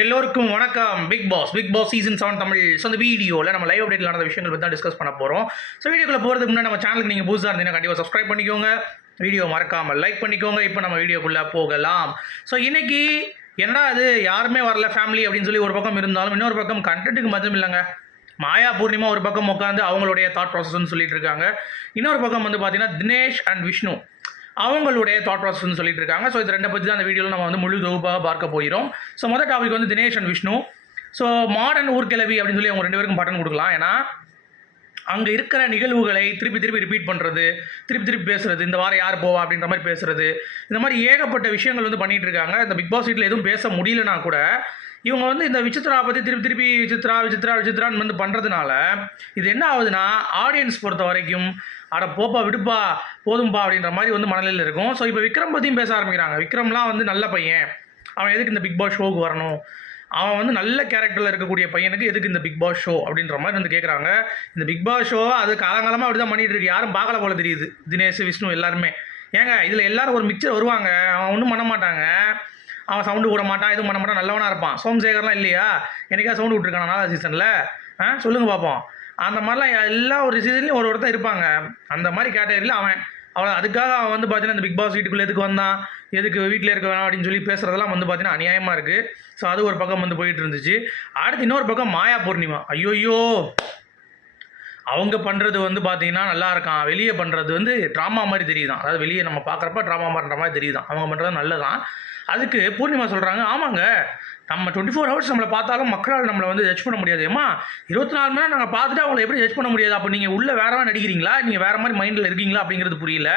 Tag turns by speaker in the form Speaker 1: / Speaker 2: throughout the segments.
Speaker 1: எல்லோருக்கும் வணக்கம். Big Boss Big Boss season seven Tamil. So அந்த வீடியோவில் நம்ம லைவ் அப்டேட்டில் நடந்த விஷயங்கள் பற்றி தான் டிஸ்கஸ் பண்ண போகிறோம் ஸோ வீடியோக்குள்ள போகிறதுக்கு முன்னாடி நம்ம சேனலுக்கு நீங்கள் புதுசாக இருந்தீங்கன்னா கண்டிப்பாக சப்ஸ்கிரைப் பண்ணிக்கோங்க. வீடியோ மறக்காமல் லைக் பண்ணிக்கோங்க. இப்போ நம்ம வீடியோக்குள்ளே போகலாம். ஸோ இன்னைக்கு என்னடா அது யாருமே வரல ஃபேமிலி அப்படின்னு சொல்லி ஒரு பக்கம் இருந்தாலும் இன்னொரு பக்கம் கண்டென்ட்டுக்கு மட்டும் இல்லைங்க. மாயா பூர்ணிமா ஒரு பக்கம் உட்காந்து அவங்களுடைய தாட் ப்ராசஸ்ன்னு சொல்லிட்டு இருக்காங்க. இன்னொரு பக்கம் வந்து பார்த்தீங்கன்னா தினேஷ் அண்ட் விஷ்ணு. அவங்களுடைய தாட் ப்ராசஸ்னு சொல்லிட்டு இருக்காங்க. ஸோ இது ரெண்டை பற்றி தான் அந்த வீடியோவில் நம்ம வந்து முழு தொகுப்பாக பார்க்க போகிறோம். ஸோ மொதல் டாபிக் வந்து Dinesh and Vishnu. So modern ஊர்கிழவி அப்படின்னு சொல்லி அவங்க ரெண்டு பேருக்கும் பட்டன் கொடுக்கலாம். ஏன்னா அங்கே இருக்கிற நிகழ்வுகளை திருப்பி திருப்பி ரிப்பீட் பண்ணுறது திருப்பி திருப்பி பேசுறது இந்த வாரம் யார் போவா அப்படின்ற மாதிரி பேசுறது இந்த மாதிரி ஏகப்பட்ட விஷயங்கள் வந்து பண்ணிகிட்டு இருக்காங்க. இந்த பிக் பாஸ் வீட்டில் எதுவும் பேச முடியலனா கூட இவங்க வந்து இந்த விசித்ரா பற்றி திருப்பி திருப்பி விசித்ரா விசித்ரா விசித்ரான்னு வந்து பண்ணுறதுனால இது என்ன ஆகுதுன்னா ஆடியன்ஸ் பொறுத்த வரைக்கும் அட போப்பா விடுப்பா போதும்பா அப்படின்ற மாதிரி வந்து மனநிலையில் இருக்கும். ஸோ இப்போ விக்ரம் பற்றியும் பேச ஆரம்பிக்கிறாங்க. விக்ரம்லாம் வந்து நல்ல பையன். அவன் எதுக்கு இந்த பிக் பாஸ் ஷோவுக்கு வரணும்? அவன் வந்து நல்ல கேரக்டரில் இருக்கக்கூடிய பையனுக்கு எதுக்கு இந்த பிக் பாஸ் ஷோ அப்படின்ற மாதிரி வந்து கேட்குறாங்க இந்த பிக் பாஸ் ஷோ அது காலங்காலமாக அப்படி தான் பண்ணிட்டு இருக்கு. யாரும் பார்க்கல போல தெரியுது. தினேஷ் விஷ்ணு எல்லாருமே. ஏங்க இதில் எல்லாரும் ஒரு மிக்சர் வருவாங்க. அவன் ஒன்றும் பண்ண மாட்டாங்க. அவன் சவுண்டு விட மாட்டான் எதுவும் பண்ண மாட்டான் நல்லவனாக இருப்பான். சோம்சேகர்லாம் இல்லையா? எனக்கா சவுண்டு விட்டுருக்கானா நாலாவது சீசனில் ஆ சொல்லுங்கள் பார்ப்போம் அந்த மாதிரிலாம் எல்லா ஒரு சீசன்லையும் ஒரு ஒருத்தர் இருப்பாங்க. அந்த மாதிரி கேட்டகரியில் அவன் அவளை அதுக்காக அவன் வந்து பார்த்தீங்கன்னா இந்த பிக் பாஸ் வீட்டுக்குள்ளே எதுக்கு வந்தான்? எதுக்கு வீட்டில் இருக்க வேணாம் அப்படின்னு சொல்லி பேசுகிறதெல்லாம் வந்து பார்த்தீங்கன்னா அநியாயமாக இருக்குது ஸோ அது ஒரு பக்கம் வந்து போயிட்டு இருந்துச்சு. அடுத்து இன்னொரு பக்கம் மாயா பூர்ணிமா. ஐயோயோ! அவங்க பண்ணுறது வந்து பார்த்தீங்கன்னா நல்லா இருக்கான். வெளியே பண்ணுறது வந்து ட்ராமா மாதிரி தெரியுதான். அதாவது வெளியே நம்ம பார்க்குறப்ப ட்ராமா பண்ணுற மாதிரி தெரியுதான். அவங்க பண்ணுறது நல்லதான் அதுக்கு பூர்ணிமா சொல்கிறாங்க ஆமாங்க. நம்ம டுவெண்ட்டி ஃபோர் ஹவர்ஸ் நம்மளை பார்த்தாலும் மக்களால் நம்மளை வந்து ஜட்ஜ் பண்ண முடியாது. ஏமா இருபத்தி நாலு மணி நேரம் நாங்கள் பார்த்துட்டு அவங்களை எப்படி ஜட்ஜ் பண்ண முடியாது? அப்போ நீங்கள் உள்ளே வேற மாதிரி நடிக்கிறீங்களா? நீங்கள் வேறு மாதிரி மைண்டில் இருக்கீங்களா? அப்படிங்கிறது புரியல.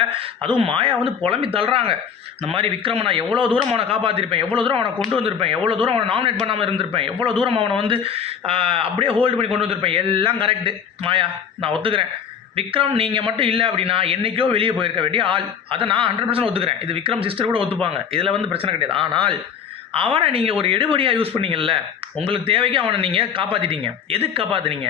Speaker 1: அதுவும் மாயா வந்து புலம்பி தள்ளுறாங்க. இந்த மாதிரி விக்ரம நான் எவ்வளோ தூரம் அவனை காப்பாற்றிருப்பேன் எவ்வளோ தூரம் அவனை கொண்டு வந்திருப்பேன்? எவ்வளோ தூரம் அவனை நாமினேட் பண்ணாமல் இருந்திருப்பேன்? எவ்வளோ தூரம் அவனை வந்து அப்படியே ஹோல்டு பண்ணி கொண்டு வந்திருப்பேன்? எல்லாம் கரெக்டு மாயா நான் ஒத்துக்கிறேன். விக்ரம் நீங்கள் மட்டும் இல்லை அப்படின்னா என்றைக்கோ வெளியே போயிருக்க வேண்டிய ஆள். அதை நான் ஹண்ட்ரட் பர்சன்ட் ஒத்துக்கிறேன். இது விக்ரம் சிஸ்டர் கூட ஒத்துப்பாங்க. இதில் வந்து பிரச்சனை கிடையாது. ஆனால் அவனை நீங்கள் ஒரு எடுபடியாக யூஸ் பண்ணீங்கல்ல உங்களுக்கு தேவைக்கு அவனை நீங்கள் காப்பாற்றிட்டீங்க எதுக்கு காப்பாற்றுனீங்க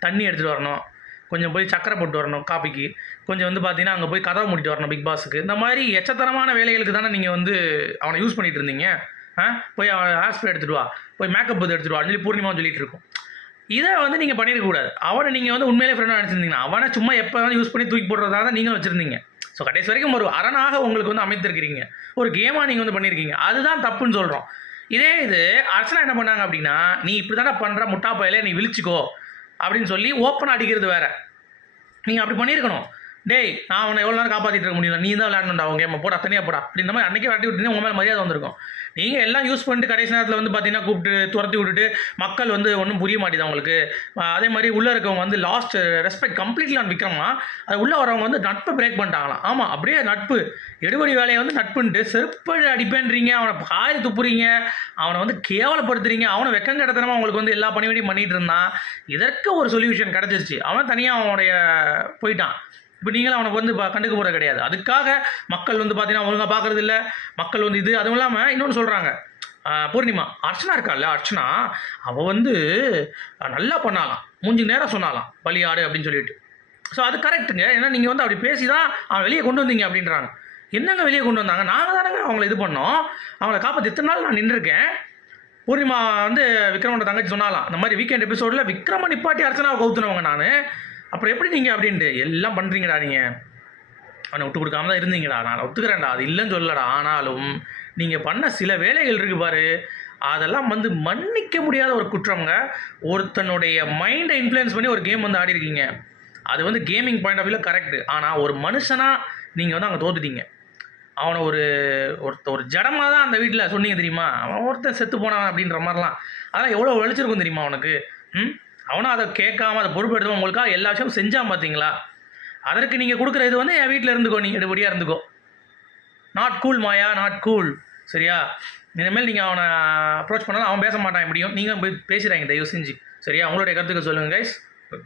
Speaker 1: தண்ணி எடுத்துகிட்டு வரணும் கொஞ்சம் போய் சக்கரை போட்டு வரணும் காப்பிக்கு. கொஞ்சம் வந்து பார்த்தீங்கன்னா அங்கே போய் கதவை மூடிட்டு வரணும் பிக் பாஸுக்கு இந்த மாதிரி எச்சத்தனமான வேலைகளுக்கு தானே நீங்கள் வந்து அவனை யூஸ் பண்ணிட்டு இருந்தீங்க. ஆ? போய் அவன் ஹேர் ஸ்ப்ரே வா. போய் மேக்கப் இது எடுத்துகிட்டு வான்னு சொல்லி பூர்ணிமா சொல்லிட்டு இருக்கும். இதை வந்து நீங்கள் பண்ணிருக்க கூடாது அவனை நீங்கள் வந்து உண்மையிலே ஃப்ரெண்டாக நினச்சிருந்தீங்கன்னா அவனை சும்மா எப்போ வேணாலும் யூஸ் பண்ணி தூக்கி போடுறதா தான் நீங்களும் வச்சுருந்தீங்க. ஸோ கடைசி வரைக்கும் ஒரு அரணாக உங்களுக்கு வந்து அமைத்திருக்கிறீங்க ஒரு கேமாக நீங்கள் வந்து பண்ணியிருக்கீங்க அதுதான் தப்புன்னு சொல்கிறோம் இதே இது அர்ச்சனா என்ன பண்ணாங்க அப்படின்னா நீ இப்படி தானே பண்ணுற முட்டா நீ விழிச்சிக்கோ அப்படின்னு சொல்லி ஓப்பன் அடிக்கிறது வேற. நீங்கள் அப்படி பண்ணியிருக்கணும். டேய் நான் அவனை எவ்வளோ நேரம் காப்பாற்றிட்டு இருக்க முடியல. நீ தான் விளையாடணும்டா அவங்க கேமை போடா தனியாக போடா. அப்படின்ற மாதிரி அன்றைக்கே விரட்டி விட்டுட்டு உங்கள் மேலே மரியாதை வந்திருக்கும். நீங்கள் எல்லாம் யூஸ் பண்ணிட்டு கடைசி நேரத்தில் வந்து பார்த்தீங்கன்னா கூப்பிட்டு துரத்தி விட்டுட்டு மக்கள் வந்து ஒன்றும் புரிய மாட்டேது அவங்களுக்கு. அதே மாதிரி உள்ளே இருக்கவங்க வந்து லாஸ்ட் ரெஸ்பெக்ட் கம்ப்ளீட்லி நான் விக்ரமா அது உள்ளே வரவங்க வந்து நட்பை பிரேக் பண்ணிட்டாங்களாம். ஆமாம் அப்படியே நட்பு. எடுபடி வேலையை வந்து நட்புன்ட்டு செருப்பு அடிப்பேன்றீங்க அவனை காய துப்புறீங்க அவனை வந்து கேவலப்படுத்துறீங்க அவனை வெக்கம் கிடத்தனமாக அவங்களுக்கு வந்து எல்லா பணிவடியும் பண்ணிகிட்டு இருந்தான். இதற்கு ஒரு சொல்யூஷன் கிடச்சிருச்சு. அவன் தனியாக அவனுடைய போயிட்டான். இப்போ நீங்களும் அவனை வந்து கண்டுக்க போகிறது கிடையாது. அதுக்காக மக்கள் வந்து பார்த்தீங்கன்னா ஒழுங்காக பார்க்குறது இல்லை. மக்கள் வந்து இது அதுவும் இல்லாமல் இன்னொன்று சொல்கிறாங்க பூர்ணிமா அர்ச்சனா இருக்கால்ல அர்ச்சனா அவள் வந்து நல்லா பண்ணாலாம் மூஞ்சி நேரம் சொன்னாலாம் பலியாடு அப்படின்னு சொல்லிட்டு. ஸோ அது கரெக்ட்டுங்க ஏன்னா நீங்கள் வந்து அப்படி பேசி தான் அவன் வெளியே கொண்டு வந்தீங்க அப்படின்றாங்க. என்னங்க வெளியே கொண்டு வந்தாங்க? நாங்கள் தானங்க அவங்கள இது பண்ணோம். அவங்கள காப்பாற்றி இத்தனை நாள் நான் நின்றுருக்கேன். பூர்ணிமா வந்து விக்ரமோட தங்கச்சி சொன்னாலாம் இந்த மாதிரி வீக்கெண்ட் எபிசோடில் விக்ரம நிப்பாட்டி அர்ச்சனாவை கவுத்துனவங்க நான். அப்புறம் எப்படி நீங்கள் அப்படின்ட்டு? எல்லாம் பண்ணுறீங்கடா நீங்கள் அவனை விட்டு கொடுக்காம தான் இருந்தீங்கடா. நான் ஒத்துக்கிறேன்டா. அது இல்லைன்னு சொல்லடா ஆனாலும் நீங்கள் பண்ண சில வேலைகள் இருக்கு பாரு. அதெல்லாம் வந்து மன்னிக்க முடியாத ஒரு குற்றம்ங்க. ஒருத்தனுடைய மைண்டை இன்ஃப்ளூயன்ஸ் பண்ணி ஒரு கேம் வந்து ஆடி இருக்கீங்க அது வந்து கேமிங் பாயிண்ட் ஆஃப் வியூவில் கரெக்டு ஆனால் ஒரு மனுஷனாக நீங்கள் வந்து அங்கே தோத்துட்டீங்க. அவனை ஒரு ஒருத்த ஒரு ஜடமாக தான் அந்த வீட்டில் சொன்னீங்க தெரியுமா? அவன் ஒருத்தன் செத்து போனான் அப்படின்ற மாதிரிலாம். அதெல்லாம் எவ்வளோ வலிச்சிருக்கும் தெரியுமா அவனுக்கு? ம்? அவனும் அதை கேட்காம அதை பொறுப்பெடுத்து உங்களுக்காக எல்லா விஷயமும் செஞ்சான் பார்த்தீங்களா அதற்கு நீங்கள் கொடுக்குற இது வந்து என் வீட்டில் இருந்துக்கோ நீ எடுபடியாக இருந்துக்கோ. Not cool Maya not cool சரியா? இனிமேல் நீங்கள் அவனை அப்ரோச் பண்ணாலும் அவன் பேச மாட்டான் எப்படியும். நீங்கள் போய் பேசுகிறாங்க தயவு செஞ்சு. சரியா? உங்களுடைய கருத்துக்கள் சொல்லுங்கள் கைஸ் பை